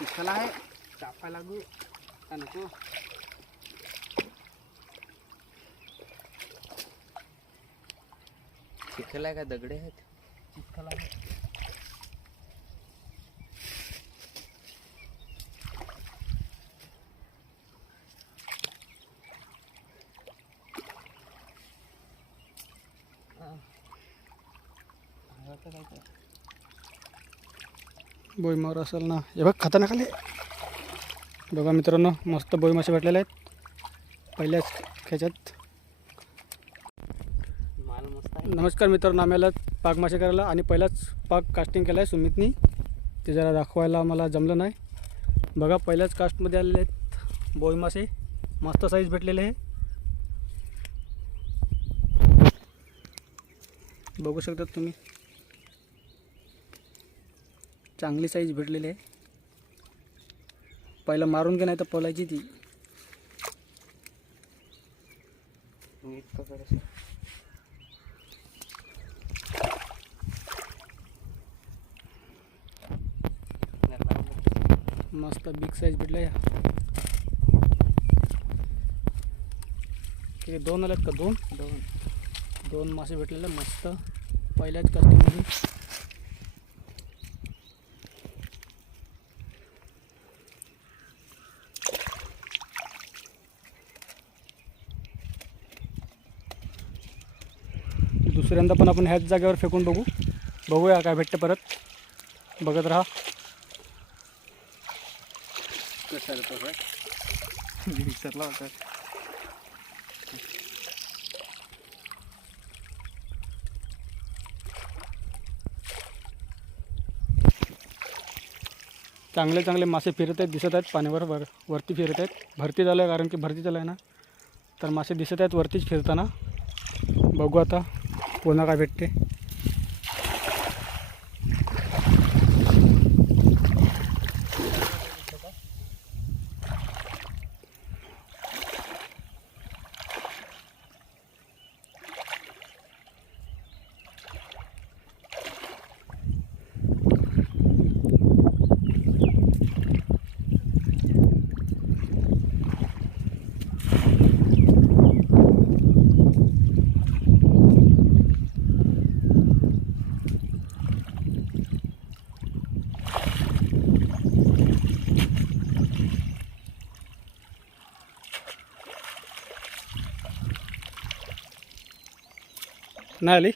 चिखल आहे कापायला लागू का नको. चिखल आहे का दगडे आहेत? चिखल आहे. बोईमावर असेल ना. हे बघ खतरनाक आले बघा मित्रांनो. मस्त बोई मासे भेटलेले आहेत पहिल्याच खेच्यात. माल मस्त आहे. नमस्कार मित्रांनो, आम्हाला पाक मासे करायला आणि पहिलाच पाक कास्टिंग केला आहे सुमितनी. ते जरा दाखवायला मला जमलं नाही. बघा पहिल्याच कास्टमध्ये आलेले आहेत बोई मासे. मस्त साईज भेटलेले आहे. बघू शकता तुम्ही, चांगली साईज भेटलेली आहे. पहिला मारून घे नाही तर पलायची ती. नीट पकड. मस्त बिग साईज भेटला या. किती दोन आलेत का? दोन दोन मासे भेटलेले मस्त पहिल्याच कास्टिंगमध्ये. दुसऱ्यांदा पण आपण ह्याच जागेवर फेकून बघूया काय भेटतं परत. बघत राहा. कशाला पकड विसरला होता. चांगले चांगले मासे फिरत आहेत, दिसत आहेत पाण्यावर. वरती फिरत आहेत. भरती झालं आहे कारण की भरती झालं आहे ना, तर मासे दिसत आहेत वरतीच फिरताना. बघू आता पुन्हा काय भेटते. नाही आली.